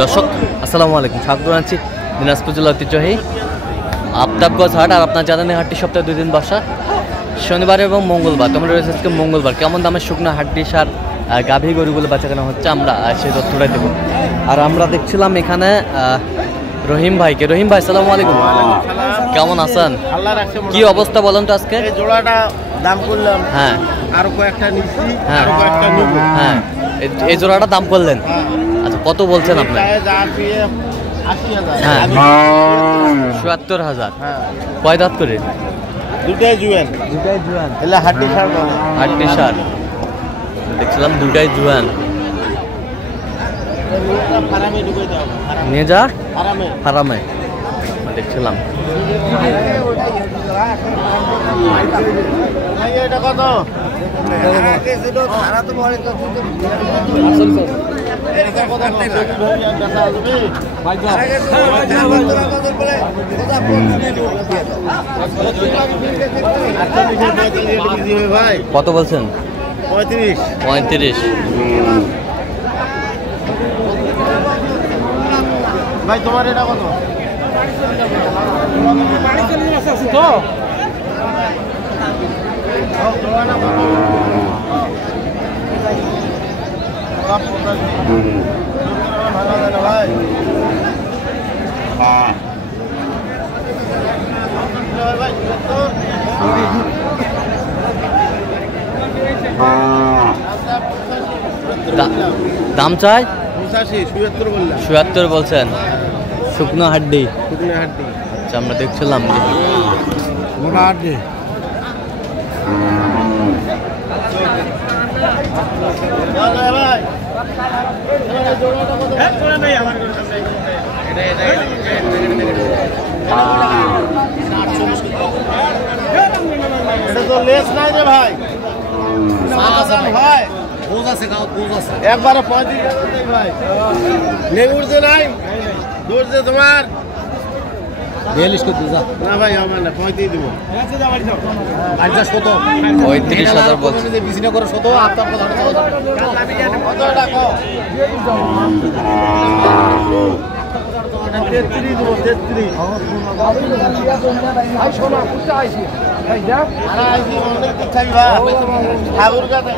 দর্শক আসসালামু আলাইকুম, স্বাগত জানাচ্ছি দিনাজপুর জেলা ঐতিহ্যবাহী আফতাবগঞ্জ হাট। আর আপনার জানেন এই হাটটি সপ্তাহে 2 দিন বসা, শনিবার এবং মঙ্গলবার। তোমরা রয়েছে আজকে মঙ্গলবার। কেমন দামের শুকনো হাড্ডি সার গাভী গরুগুলো বেচা কেনা হচ্ছে আমরা সেই তথ্যটাই দেবো। আর আমরা দেখছিলাম এখানে রহিম ভাইকে। রহিম ভাই আসসালামু আলাইকুম, কেমন আছেন? কি অবস্থা বলেন তো আজকে? জোড়াটা দাম করলাম, হ্যাঁ আরো কয়েকটা নিচ্ছি, হ্যাঁ আরো কয়েকটা নিব। হ্যাঁ, এই জোড়াটা দাম করলেন। আচ্ছা, কত বলছেন আপনি? হ্যাঁ ৭৭,০০০। কয় দাঁত করে? দুটাই জুয়ান, এলে হাড্ডি সার বলে। হাড্ডি সার দেখছিলাম, দুটাই জুয়ান। ফারামে ঢুকে দাও, নিয়ে যা ফারামে ফারামে দেখছিলাম। এটা কত? কত বলছেন? 35। 35। ভাই তোমার এটা কত? ভাই দাম চাই 75 বললাম। ৭৭ বলছেন। শুকনো হাড্ডি। শুকনো হাড্ডি। আচ্ছা, আমরা দেখছিলাম মোটা হাড্ডি। ভাই এটা তো লেস নাই রে ভাই। ভাই একবারে 35 ভাই। নেগুর যে নাই, দৌড় যে তোমার 42 করতে যা না ভাই, আমার না 35 দিব। আড্ডাস কত? ৩৫,০০০ বলছেন। যদি বিজনেস করে কত আপনার কথা কত টাকা? 33 দিব, 33। ভাই শোনা কুত্তা আইছি ভাই যা আরে আইছি অনেক খাই ভাই ঠাকুর কাছে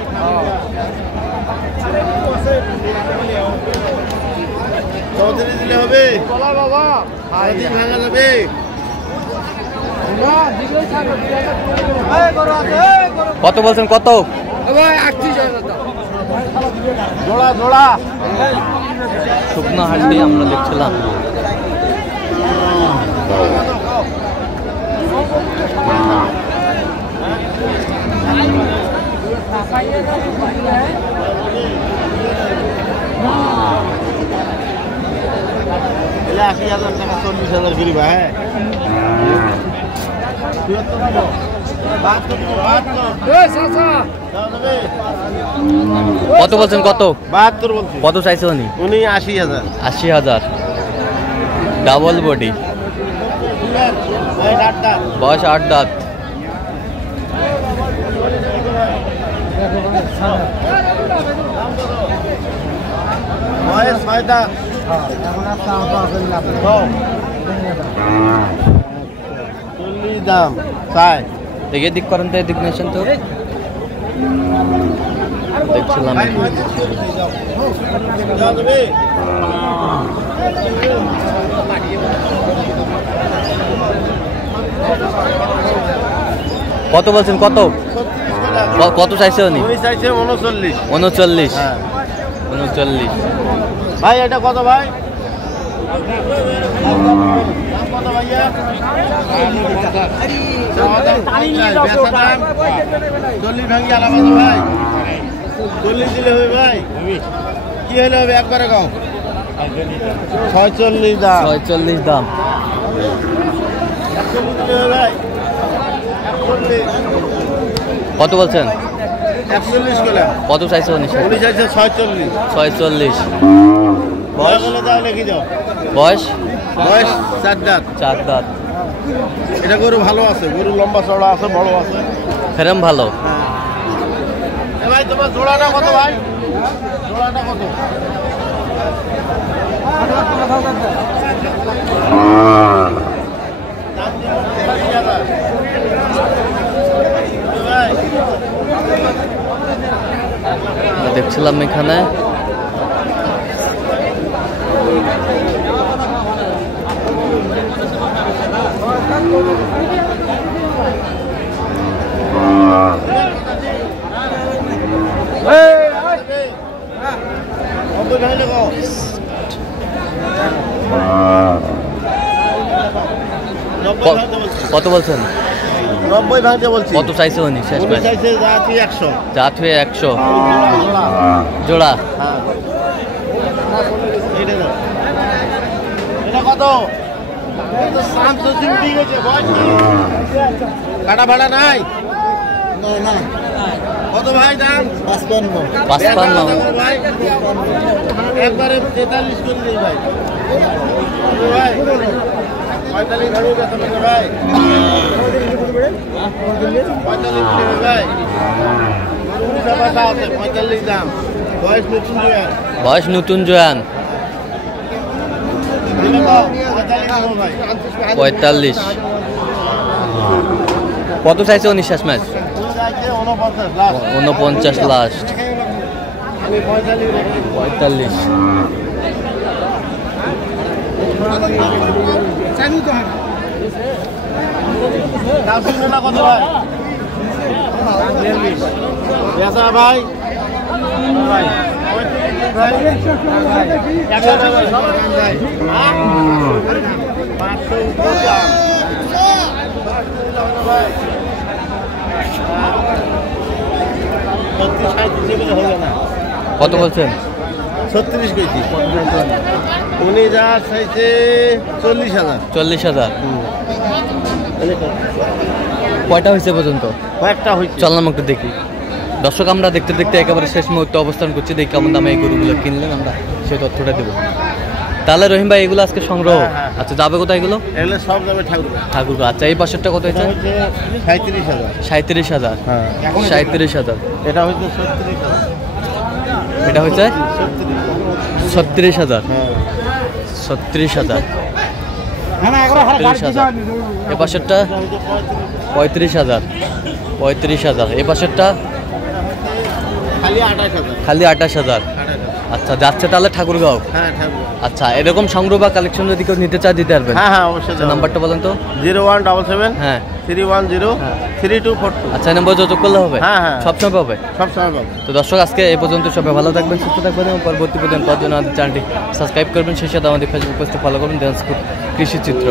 34 দিলে হবে। বলা বাবা আইছি ভাঙা যাবে না, দিলেই ছাড়ো। এই করো আছে, এই করো। কত বলছেন? কত? ভাই 38,000 দাও। জোড়া জোড়া শুকনো হাড্ডি আমরা দেখছিলাম। এলে 80,000 টাকা 40,000 করি ভাই। কত বলছেন? কত? 72 বলছি। কত চাইছে উনি? উনি 80,000। ৮০,০০০। ডাবল বডি, বয়স 8 দাঁত। বয়স 6 দাঁত। দাম চাই দেখে দিক করেন তো, এদিক নেছেন তো দেখছিলাম। কত বলছেন? কত কত চাইছে উনি? চাইছে 39। 39। 39। ভাই এটা কত ভাই? কত ভাইয়া? 40 ভাঙি আলাদা ভাই। 40 দিলে হবে ভাই। কি হলে হবে একবারে গাও? 46 দাম। 46 দাম। 41 দিলে হবে ভাই। 41। কত বলছেন? 41 করে। কত চাইছে উনি? উনি চাইছে 46। 46। বয়স হলে তাহলে লিখে দাও। বয়স? বয়স 4 দাঁত। 4 দাঁত। এটা গরু ভালো আছে, গরু লম্বা চড়া আছে, বড় আছে, ফ্রেম ভালো। ভাই তোমার জোড়াটা কত ভাই? জোড়াটা কত? দেখছিলাম এখানে কত বলছেন? 90 ভাঙতে বলছি। কত চাইছে উনি শেষ উনি ম্যাচ? চাইছে জাতি 100। জাত হয়ে 100 জোড়া। হ্যাঁ এটা কত? এটা সামসু সিং ঠিক আছে বয়স কি? কাটা ভাড়া নাই? না না। কত ভাই দাম? 55 ভাই। একবারে 43 করে দিই ভাই। ভাই 45 ধরো কত টাকা ভাই? 45 করে ভাই। তুমি সবাই আছে 45 দাম। বয়স নতুন জোয়ান। বয়স নতুন জোয়ান। 45। কত চাইছে উনি শেষ ম্যাচ? 49 লাস্ট। 45। কত ভাই? ভাই ভাই কত বলছেন? 36 কেজি। উনি যা চাইছে 40,000। 40,000। কয়টা হয়েছে পর্যন্ত? কয়েকটা হয়েছে। চললাম একটু দেখি। দর্শক আমরা দেখতে দেখতে একেবারে শেষ মুহূর্তে অবস্থান করছি। দেখি কেমন দামে এই গরুগুলো কিনলেন, আমরা সেই তথ্যটা দেবো। তাহলে রহিম ভাই এগুলো আজকে সংগ্রহ। হ্যাঁ। আচ্ছা যাবে কোথায় এগুলো? এগুলো সব যাবে ঠাকুর। ঠাকুরগা। আচ্ছা এই পাশেরটা কত হয়েছে? 37,000। 37,000। হ্যাঁ 37,000। এটা হচ্ছে 36,000। এটা হয়েছে 36,000। হ্যাঁ 36,000। 36,000। এ পাশেরটা 35,000। 35,000। এ পাশেরটা খালি 28,000। খালি 28,000। আচ্ছা যাচ্ছে তাহলে ঠাকুরগাঁও। হ্যাঁ ঠাকুর। আচ্ছা এরকম সংগ্রহ বা কালেকশন যদি কেউ নিতে চায় দিতে পারবেন? হ্যাঁ হ্যাঁ অবশ্যই। নাম্বারটা বলেন তো। 0177 হ্যাঁ 310 হ্যাঁ। 3242। আচ্ছা এই নম্বর যোগাযোগ করলে হবে? হ্যাঁ হ্যাঁ সবসময় পাবে। সব সময় পাবো। তো দর্শক আজকে এই পর্যন্ত, সবাই ভালো থাকবেন, সুস্থ থাকবেন এবং পরবর্তী পর্যন্ত পাওয়ার জন্য আমাদের চ্যানেলটি সাবস্ক্রাইব করবেন। সেই সাথে আমাদের ফেসবুক পেজটি ফলো করবেন, কৃষি চিত্র।